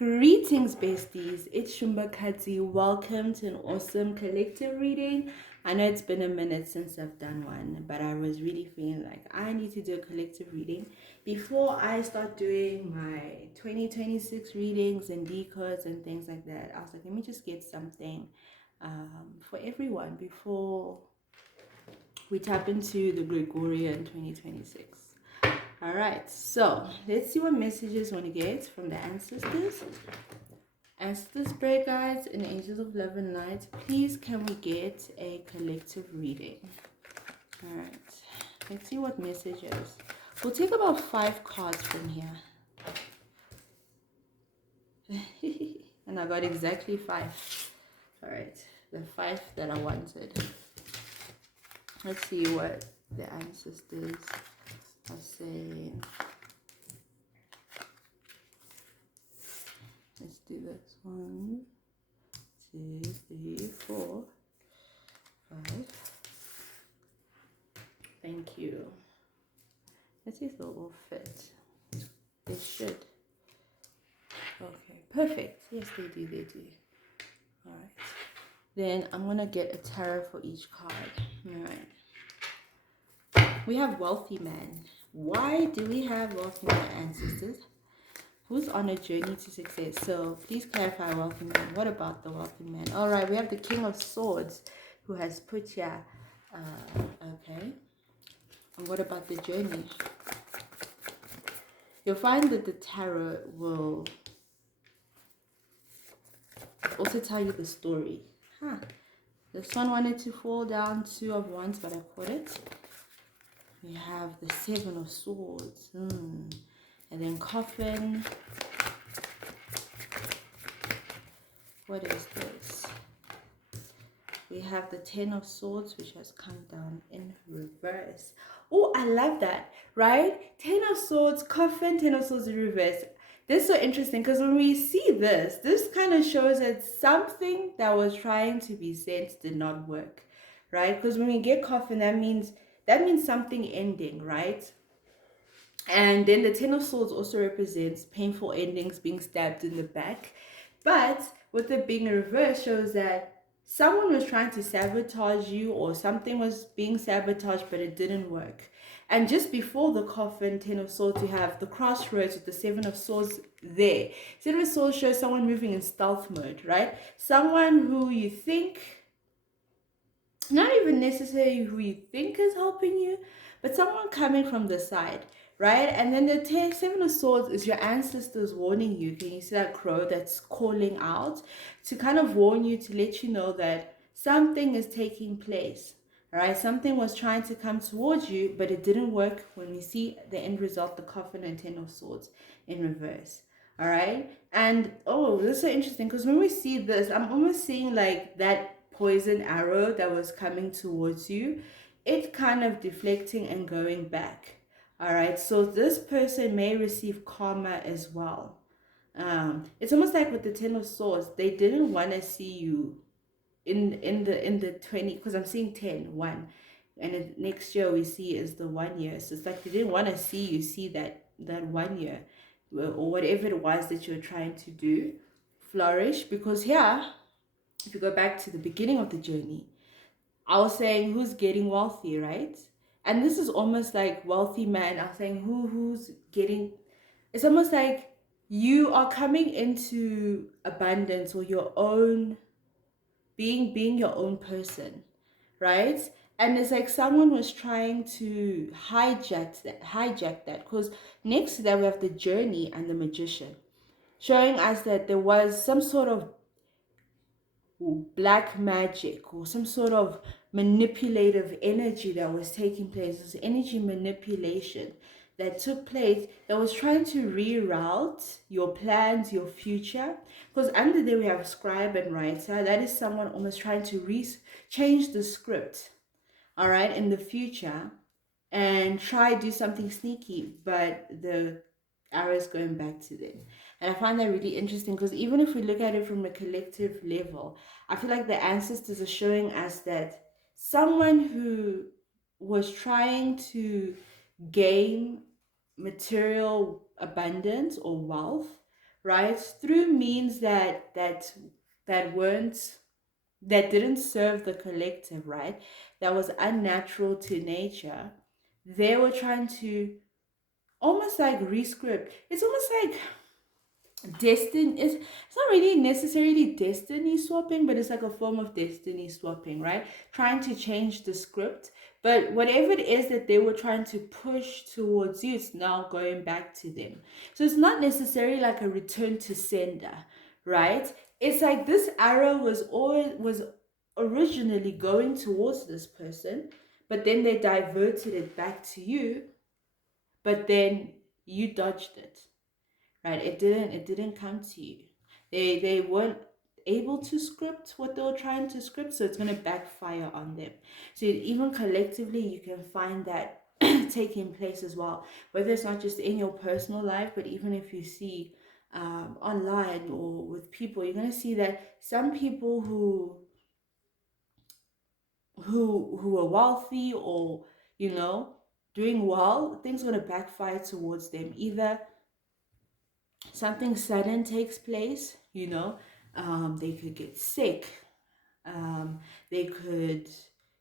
Greetings, besties. It's Shumba Kati. Welcome to an awesome collective reading. I know it's been a minute since I've done one, but I was really feeling like I need to do a collective reading before I start doing my 2026 readings and decodes and things like that. I was like, let me just get something for everyone before we tap into the Gregorian 2026. All right, so let's see what messages we want to get from the ancestors. Ancestors, spirit guides, and angels of love and light, please can we get a collective reading? All right, let's see what messages. We'll take about 5 cards from here. And I got exactly 5. All right, the 5 that I wanted. Let's see what the ancestors are saying. Let's do this. 1, 2, 3, 4, 5. Thank you. Let's see if they'll all fit. They should. Okay, perfect. Yes, they do. All right. Then I'm gonna get a tarot for each card. All right. We have wealthy man. Why do we have wealthy man, ancestors? Who's on a journey to success? So please clarify wealthy man. What about the wealthy man? All right, we have the King of Swords, who has put here. Okay. And what about the journey? You'll find that the tarot will also tell you the story. This one wanted to fall down 2 of Wands, but I caught it. We have the 7 of Swords. And then coffin. What is this? We have the 10 of Swords, which has come down in reverse. Oh, I love that, right? 10 of Swords, coffin, 10 of Swords in reverse. This is so interesting because when we see this kind of shows that something that was trying to be sent did not work, right? Because when we get coffin, that means something ending, right? And then the 10 of Swords also represents painful endings, being stabbed in the back. But with it being reversed shows that someone was trying to sabotage you, or something was being sabotaged, but it didn't work. And just before the coffin, 10 of Swords, you have the crossroads with the 7 of Swords there. 7 of Swords shows someone moving in stealth mode, right? Someone who you think, not even necessarily who you think is helping you, but someone coming from the side, right? And then the 7 of Swords is your ancestors warning you. Can you see that crow that's calling out to kind of warn you, to let you know that something is taking place, right? Something was trying to come towards you, but it didn't work. When we see the end result, the coffin and 10 of Swords in reverse. All right. And oh, this is so interesting because when we see this, I'm almost seeing like that poison arrow that was coming towards you, it kind of deflecting and going back. All right, so this person may receive karma as well. It's almost like with the 10 of Swords, they didn't want to see you in the 20, because I'm seeing 10 1, and next year we see is the 1 year. So it's like they didn't want to see you see that 1 year or whatever it was that you're trying to do flourish. Because here, if you go back to the beginning of the journey, I was saying who's getting wealthy, right? And this is almost like wealthy man. I was saying who's getting, it's almost like you are coming into abundance, or your own being your own person, right? And it's like someone was trying to hijack that, because next to that we have the journey and the magician, showing us that there was some sort of black magic or some sort of manipulative energy that was taking place. This energy manipulation that took place, that was trying to reroute your plans, your future. Because under there we have scribe and writer. That is someone almost trying to change the script, all right, in the future, and try do something sneaky, but the arrow is going back to them. And I find that really interesting because even if we look at it from a collective level, I feel like the ancestors are showing us that someone who was trying to gain material abundance or wealth right? Through means that didn't serve the collective, right? That was unnatural to nature. They were trying to almost like rescript. It's almost like destiny. It's not really necessarily destiny swapping, but it's like a form of destiny swapping, right? Trying to change the script. But whatever it is that they were trying to push towards you, it's now going back to them. So it's not necessarily like a return to sender, right? It's like this arrow was originally going towards this person, but then they diverted it back to you, but then you dodged it, right? It didn't come to you. They weren't able to script what they were trying to script, so it's going to backfire on them. So even collectively you can find that taking place as well, whether it's not just in your personal life, but even if you see online or with people, you're going to see that some people who are wealthy or doing well, things are going to backfire towards them. Either something sudden takes place, they could get sick, they could,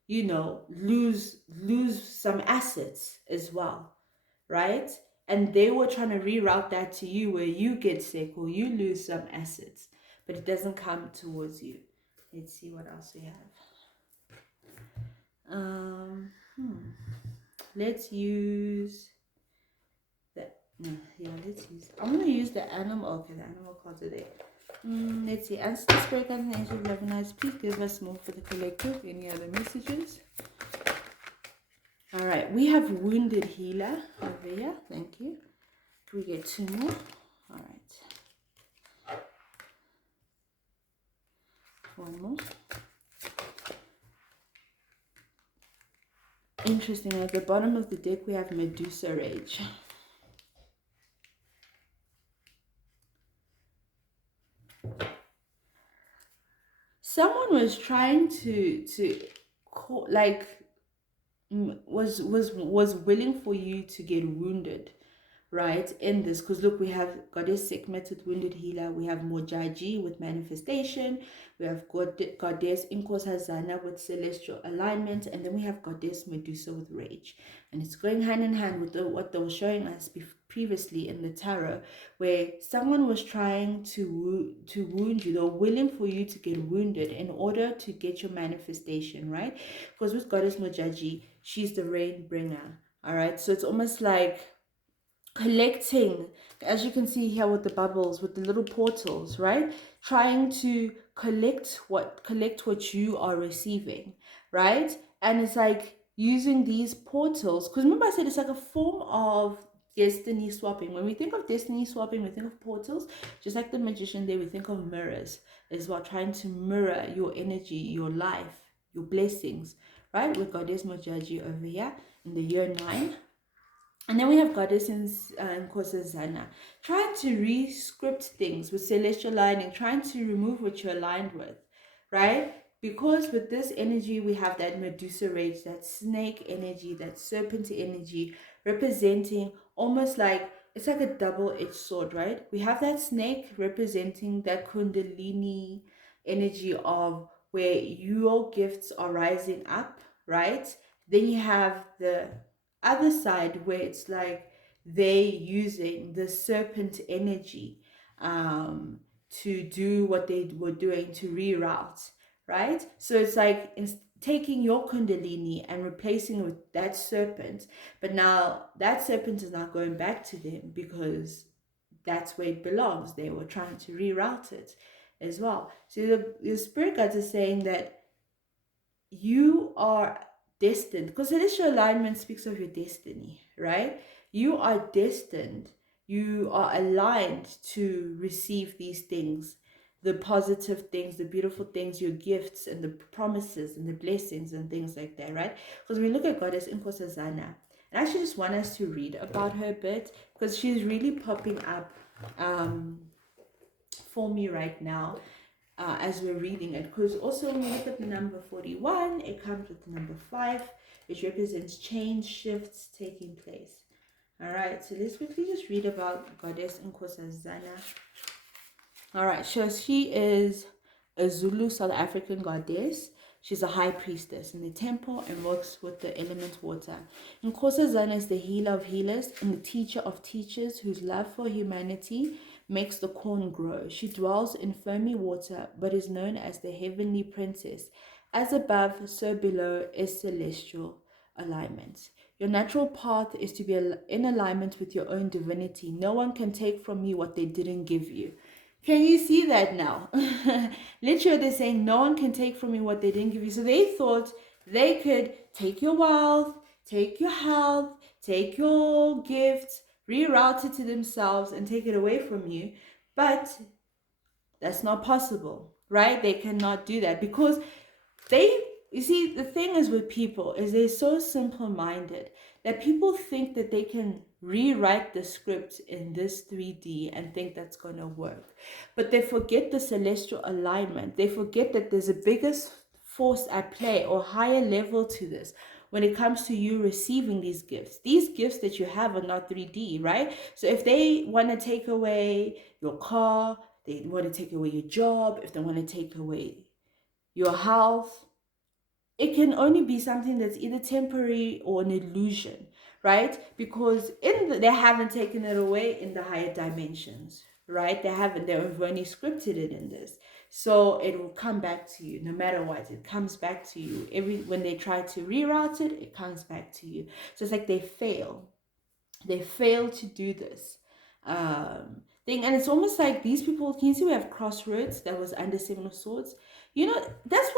lose some assets as well, right? And they were trying to reroute that to you where you get sick or you lose some assets, but it doesn't come towards you. Let's see what else we have. Let's use that. No, yeah, let's use. I'm gonna use the animal. Okay, the animal cards are there. Let's see. As the spirit guides and angels of love and eyes, please give us more for the collective. Any other messages? All right, we have wounded healer over here. Thank you. Can we get 2 more? All right. 1 more. Interesting. At the bottom of the deck, we have Medusa Rage. Someone was trying to call, like, was willing for you to get wounded, right, in this, because look, we have Goddess Sekhmet with wounded healer, we have Mojaji with manifestation, we have Goddess Inkosazana with celestial alignment, and then we have Goddess Medusa with rage. And it's going hand in hand with what they were showing us previously in the tarot, where someone was trying to wound you. They were willing for you to get wounded in order to get your manifestation, right? Because with Goddess Mojaji, she's the rain bringer. All right, so it's almost like collecting, as you can see here with the bubbles, with the little portals, right? Trying to collect what you are receiving, right? And it's like using these portals, because remember I said it's like a form of destiny swapping. When we think of destiny swapping, we think of portals, just like the magician there, we think of mirrors as well, trying to mirror your energy, your life, your blessings, right? With Goddess Mojaji over here in the year 9. And then we have Goddess Nkosazana, trying to re-script things with celestial lining, trying to remove what you're aligned with, right? Because with this energy, we have that Medusa rage, that snake energy, that serpent energy, representing almost like, it's like a double-edged sword, right? We have that snake representing that Kundalini energy of where your gifts are rising up, right? Then you have the other side where it's like they using the serpent energy to do what they were doing, to reroute, right? So it's like taking your kundalini and replacing it with that serpent, but now that serpent is not going back to them because that's where it belongs. They were trying to reroute it as well. So the spirit guides are saying that you are destined, because celestial alignment speaks of your destiny, right? You are destined, you are aligned to receive these things, the positive things, the beautiful things, your gifts and the promises and the blessings and things like that, right? Because we look at Goddess Nkosazana, and I actually just want us to read about her a bit, because she's really popping up for me right now as we're reading it. Because also when we look at the number 41, it comes with the number 5, which represents change, shifts taking place. All right, so let's quickly just read about Goddess Nkosazana. All right, so she is a Zulu South African goddess. She's a high priestess in the temple and works with the element water. Nkosazana is the healer of healers and the teacher of teachers whose love for humanity makes the corn grow. She dwells in foamy water but is known as the heavenly princess. As above, so below is celestial alignment. Your natural path is to be in alignment with your own divinity. No one can take from you what they didn't give you. Can you see that now? Literally, they're saying no one can take from you what they didn't give you. So they thought they could take your wealth, take your health, take your gifts, reroute it to themselves and take it away from you. But that's not possible, right? They cannot do that because you see, the thing is with people is they're so simple-minded that people think that they can rewrite the script in this 3D and think that's going to work. But they forget the celestial alignment. They forget that there's a bigger force at play or higher level to this when it comes to you receiving these gifts. These gifts that you have are not 3D, right? So if they want to take away your car, they want to take away your job, if they want to take away your health, it can only be something that's either temporary or an illusion, right? Because they haven't taken it away in the higher dimensions, right? They've only scripted it in this. So it will come back to you no matter what. It comes back to you. When they try to reroute it, it comes back to you. So it's like they fail. They fail to do this thing. And it's almost like these people, can you see we have Crossroads that was under Seven of Swords? You know, that's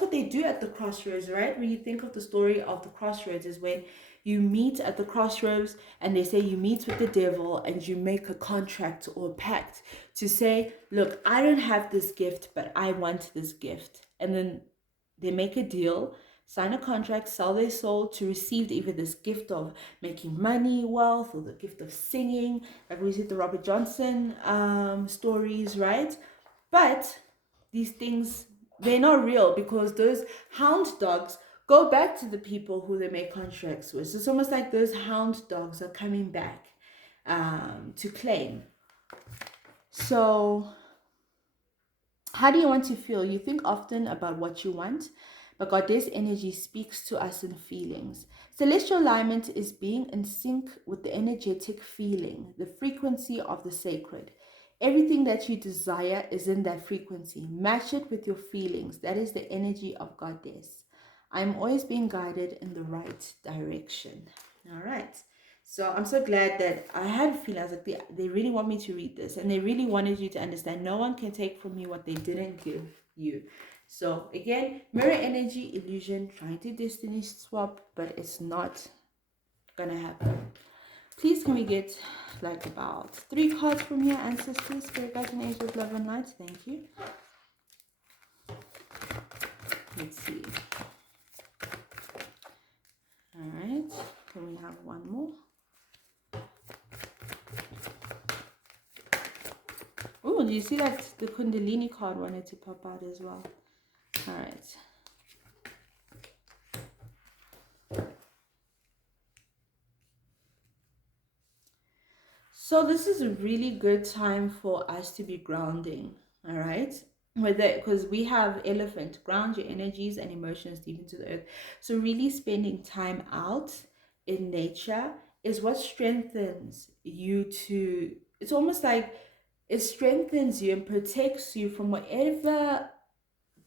what they do at the crossroads, right? When you think of the story of the crossroads, is when you meet at the crossroads and they say you meet with the devil and you make a contract or a pact to say, look, I don't have this gift, but I want this gift. And then they make a deal, sign a contract, sell their soul to receive either this gift of making money, wealth, or the gift of singing, like we see the Robert Johnson stories, right? But these things, they're not real because those hound dogs go back to the people who they make contracts with. So it's almost like those hound dogs are coming back to claim. So how do you want to feel? You think often about what you want, but Goddess energy speaks to us in feelings. Celestial alignment is being in sync with the energetic feeling, the frequency of the sacred. Everything that you desire is in that frequency. Match it with your feelings. That is the energy of Goddess. I'm always being guided in the right direction. All right. So I'm so glad that I had a feeling. I was like, they really want me to read this, and they really wanted you to understand no one can take from you what they didn't give you. So again, mirror energy, illusion, trying to destiny swap, but it's not gonna happen. Please, can we get like about 3 cards from your ancestors, spirit guides, and angels, love and light? Thank you. Let's see. All right. Can we have one more? Oh, do you see that the Kundalini card wanted to pop out as well? All right. So this is a really good time for us to be grounding, all right? Because we have elephant, ground your energies and emotions deep into the earth. So really spending time out in nature is what strengthens you to, it's almost like it strengthens you and protects you from whatever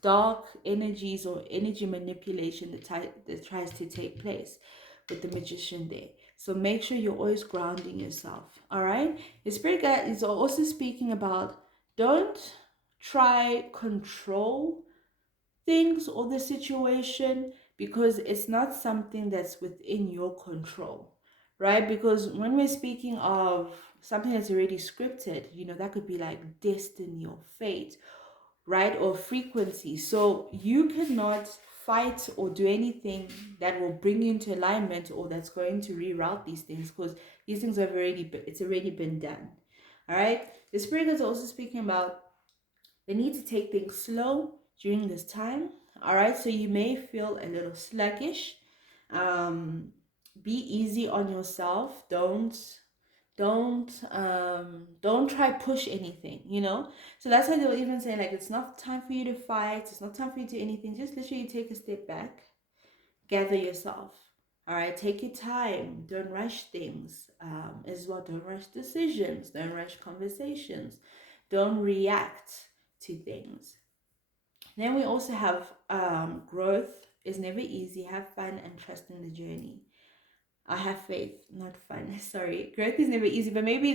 dark energies or energy manipulation that tries to take place with the magician there. So make sure you're always grounding yourself. All right. The spirit guide is also speaking about don't try control things or the situation because it's not something that's within your control, right? Because when we're speaking of something that's already scripted, you know, that could be like destiny or fate, right? Or frequency. So you cannot fight or do anything that will bring you into alignment or that's going to reroute these things because these things have it's already been done. All right. The spirit is also speaking about the need to take things slow during this time. All right. So you may feel a little sluggish. be easy on yourself. Don't try push anything, you know. So that's why they'll even say, like, it's not time for you to fight, it's not time for you to do anything. Just literally take a step back, gather yourself. All right, take your time, don't rush things. As well, don't rush decisions, don't rush conversations, don't react to things. Then we also have growth is never easy. Have fun and trust in the journey. I have faith, not fun. Sorry, growth is never easy, but maybe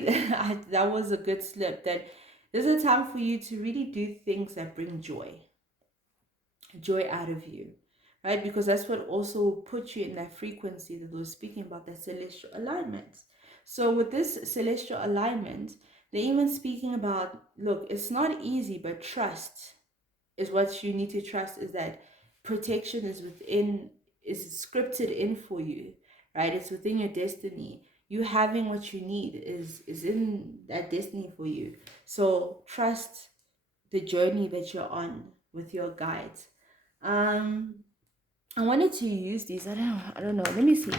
that was a good slip. That there's a time for you to really do things that bring joy out of you, right? Because that's what also will put you in that frequency that we're speaking about, that celestial alignment. So with this celestial alignment, they're even speaking about, look, it's not easy, but trust is what you need to trust, is that protection is scripted in for you, right? It's within your destiny. You having what you need is in that destiny for you. So trust the journey that you're on with your guides. I wanted to use these. I don't know. Let me see.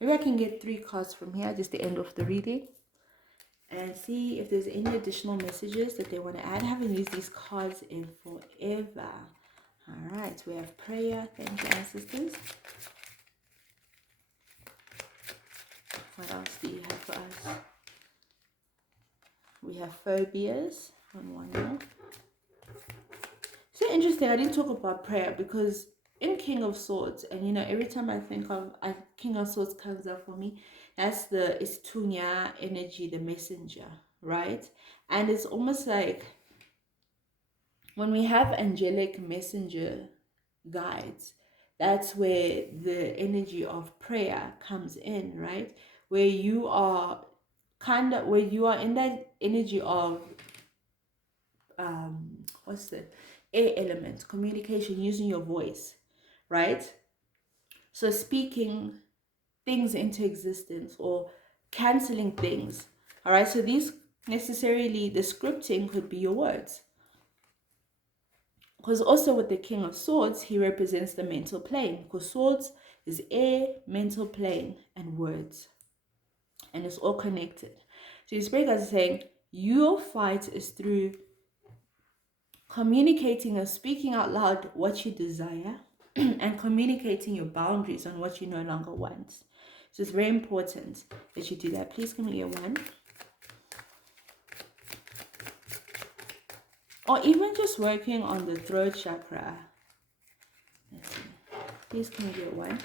Maybe I can get 3 cards from here, just the end of the reading, and see if there's any additional messages that they want to add. I haven't used these cards in forever. All right, we have prayer. Thank you, ancestors. What else do you have for us? We have phobias. I'm wondering. So interesting. I didn't talk about prayer because in King of Swords, and you know, every time I think of King of Swords comes up for me, that's the Istunya energy, the messenger, right? And it's almost like when we have angelic messenger guides, that's where the energy of prayer comes in, right? Where you are in that energy of what's the air element, communication, using your voice, right? So speaking things into existence or canceling things. All right, so these necessarily, the scripting could be your words. Because also with the King of Swords, he represents the mental plane. Because swords is air, mental plane, and words. And it's all connected. So your spirit guide is saying, your fight is through communicating or speaking out loud what you desire and communicating your boundaries on what you no longer want. So it's very important that you do that. Please come here, 1. Or even just working on the throat chakra. Let's see. Please can you get 1?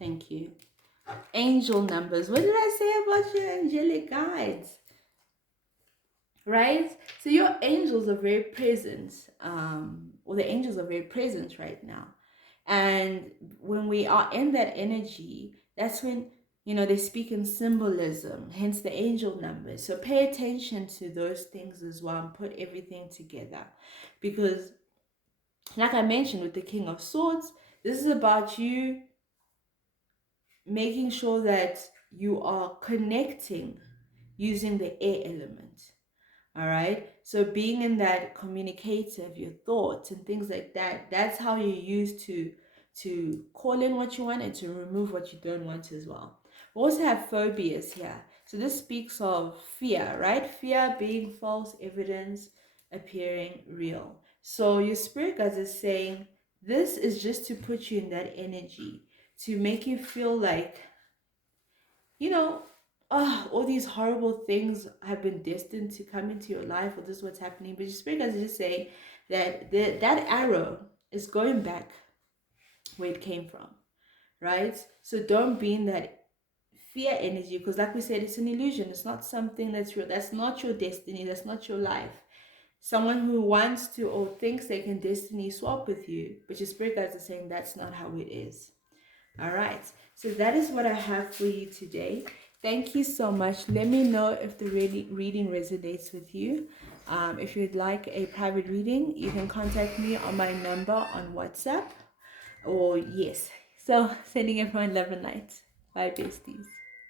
Thank you. Angel numbers. What did I say about your angelic guides? Right? So your angels are very present. Or the angels are very present right now. And when we are in that energy, that's when, you know, they speak in symbolism, hence the angel numbers. So pay attention to those things as well and put everything together. Because, like I mentioned with the King of Swords, this is about you making sure that you are connecting using the air element. All right, so being in that communicative, your thoughts and things like that, that's how you use to call in what you want and to remove what you don't want as well. We also have phobias here. So this speaks of fear, right? Fear being false evidence appearing real. So your spirit guides is saying this is just to put you in that energy, to make you feel like, you know, all these horrible things have been destined to come into your life, or this is what's happening. But your spirit guides is just saying that that arrow is going back where it came from, right? So don't be in that fear energy, because like we said, it's an illusion. It's not something that's real. That's not your destiny. That's not your life. Someone who wants to or thinks they can destiny swap with you, but your spirit guides are saying that's not how it is. All right, so that is what I have for you today. Thank you so much. Let me know if the reading resonates with you. If you'd like a private reading, you can contact me on my number on WhatsApp. Or yes. So sending everyone love and light. Bye, besties.